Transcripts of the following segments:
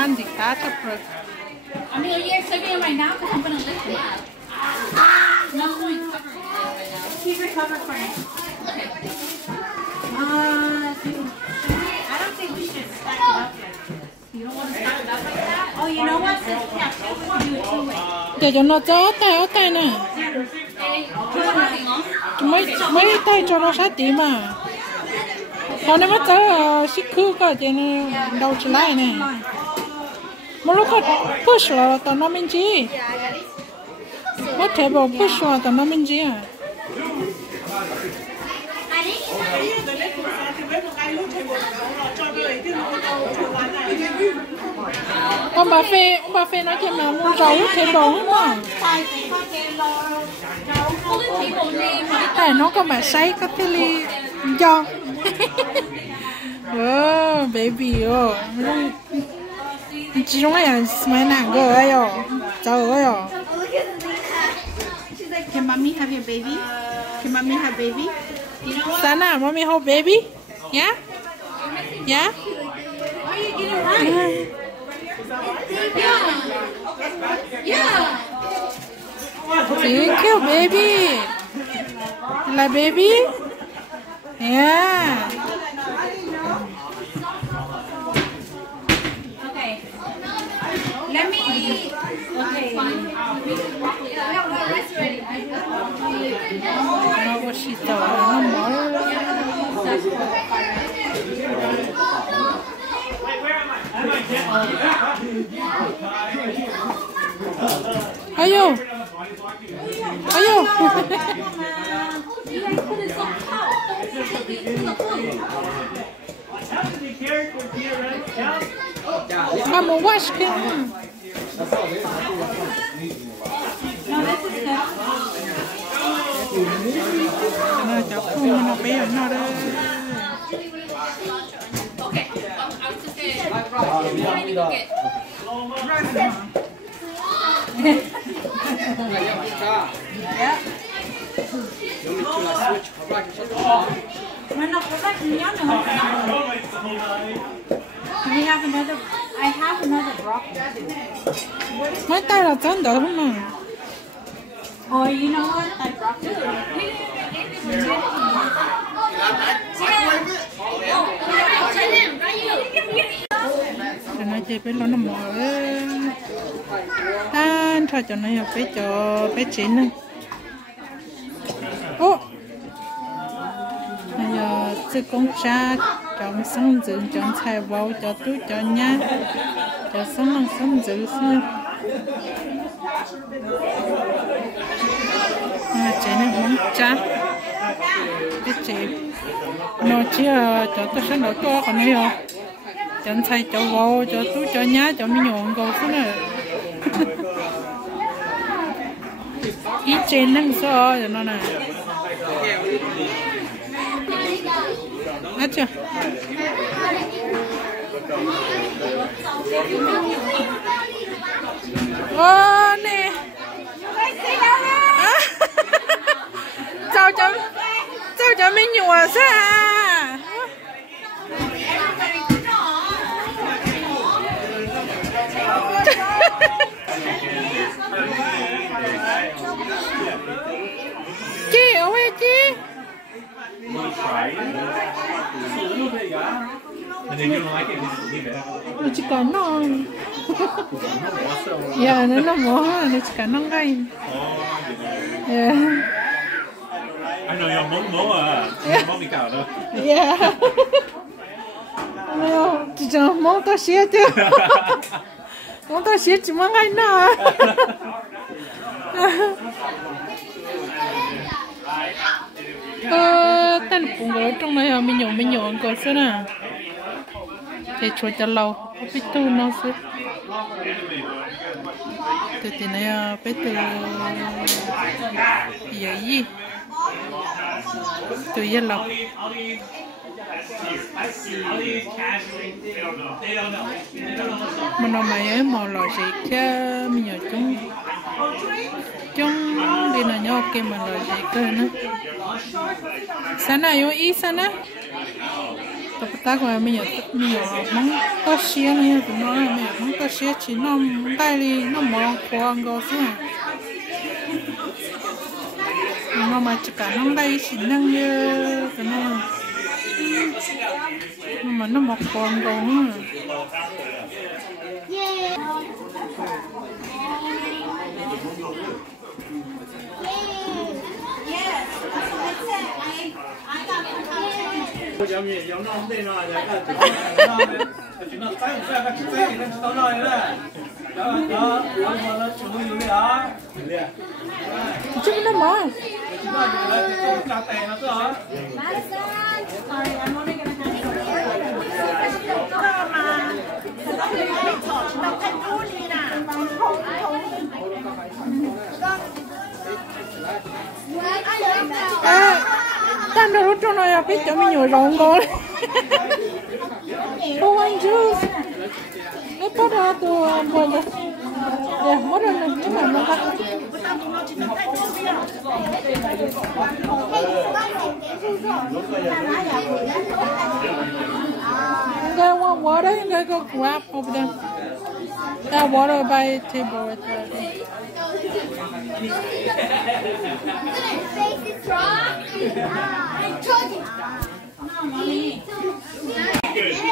tan thì cá thấp rồi. I mean, you're saving it right now because I'm gonna lift it up. No point covering it right now. Keep it covered for me. Okay. I don't think we should stack it up yet. You don't want to stack it up like that? Oh, you know what? Yeah, we can do it two ways. Để cho nó cho tay nè. Mấy tay cho nó sát tí mà. Còn nếu mà cho xích khứ có thì nó đầu trở lại nè. Một lúc có push là tao nó mình chỉ. Mất thể bộ push là tao nó mình chỉ à. Ông bà phê nói chuyện mà muốn rau thêm đồ không mà. Nó có mà sấy có thể li cho. Baby ơi. Chỉ trong này mấy nàng gỡ ấy rồi. Trời ơi rồi. Can mommy have your baby? Can mommy have baby? Sana, mommy hold baby? Yeah? Yeah? Yeah. Thank you, baby. Like baby? Yeah. Okay. Let me. Okay. That's ready. I don't know what she thought. No more. Ayo. Ayo. I'm a wash can. Nó cháu không nó bé nó đó. Okay. I was just trying to go get. We have another. I have another broccoli. Mấy tay là chân đỡ không mà. Oh, you know what? That broccoli. Cho nó chơi bé nó mỏ tan thôi cho nó bé cho bé chín này. Ô, bây giờ sư con cha chọn sống dưỡng chọn xài vào cho túi cho nhá cho sống dưỡng xưa. Chị này món cha cái chị nó chỉ cho tôi sẽ nấu to còn này rồi chọn xài cho vào cho túi cho nhá cho mình nhọn cầu thế này ít trên năng so rồi nó này hết chưa ô nè chào cho mình nhùa ra chị ở đây chị nó chỉ có nó dạ nó mỏ nó chỉ có nó ngay dạ I know you're món à, món đi cào đâu. Yeah. Chỉ cho món tao xé chứ. Món tao xé chỉ món ngay nè. Tên cũng ở trong này mình nhổ coi xem nào. Để cho cho lâu, biết tu nó sẽ. Từ từ này biết từ gì? Từ giờ lâu. Mình nói mày mò lò gì chứ mình nhớ chung đi nào nhau kia mà lò gì cơ nữa. Sana yo ý sana. tập ta của mình mong có xe này tụi nó này mong có xe chỉ nó tay đi nó mong khoan go xuống nó mà chỉ cả nó đây chỉ năng như tụi nó mà nó mọc khoan go nữa giống nó không tin rồi chỉ nó tay một cái tay nó tao nói nữa đó nó chúng tôi dùng đó chứ nó mà chúng tôi dùng cà tè nó đó tan được cho nó biết cho mình nhồi rộng con không anh chứ nó có ra từ bồi rồi để mất rồi mình nhưng mà nó cắt cái water cái go grab over there that water by table right there. Good. So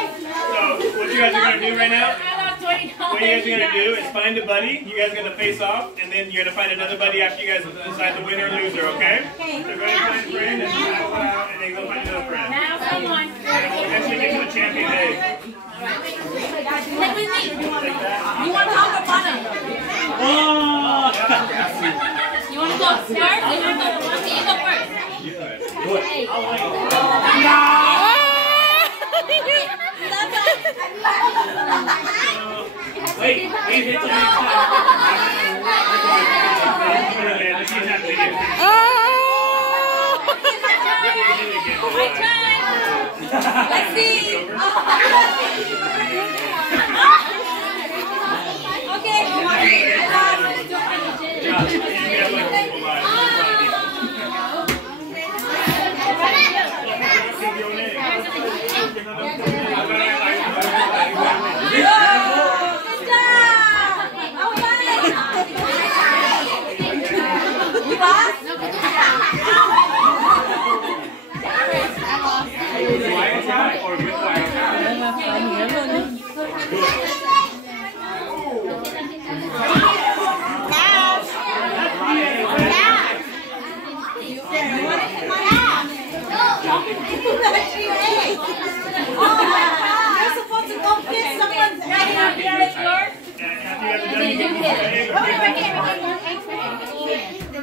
what you guys are going to do right now, what you guys are going to do is find a buddy. You guys are going to face off, and then you're going to find another buddy after you guys decide the winner or loser, okay? So go ahead and find a friend, and then go find another friend. Now someone. And we'll eventually get to the champion egg. Take with me. You want top or bottom? Oh! You want to go first? You want to go first? You go first. Wait, hit the next time. My turn. Let's see.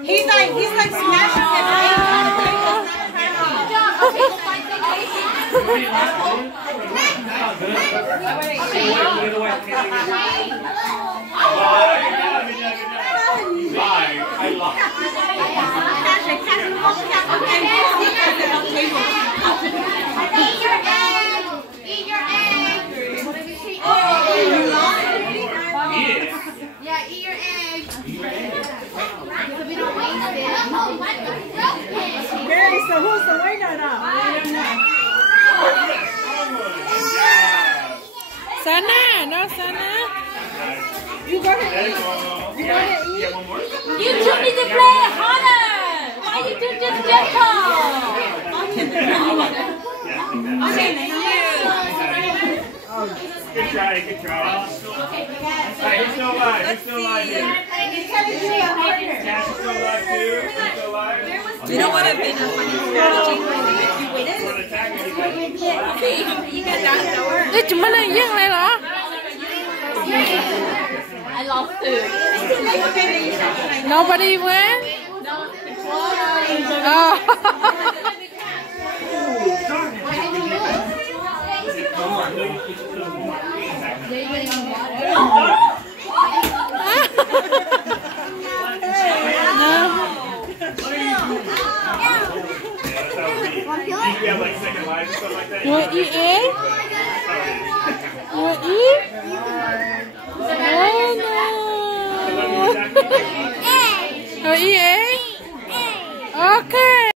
He's like smashing his egg. Eat your egg. Yeah, eat your egg. So we don't waste it. Mary, so who's the winner now? I don't know. Sana, no Sana. You go ahead. You go ahead. Yeah, one more. You two need to play harder. Why you do just gentle? Good try, good try. Alright, who's still alive? Who's still alive here? Cash is still alive too? Who's still alive? You know what would have been a funny strategy if you waited? Want to attack anybody? You guys out of nowhere. Ê, chúng mình yên lại đó. I lost two. Nobody win? Oh. You have like second lives or something like that? You want to eat egg? You want to eat? Oh no. You want to eat egg? Okay.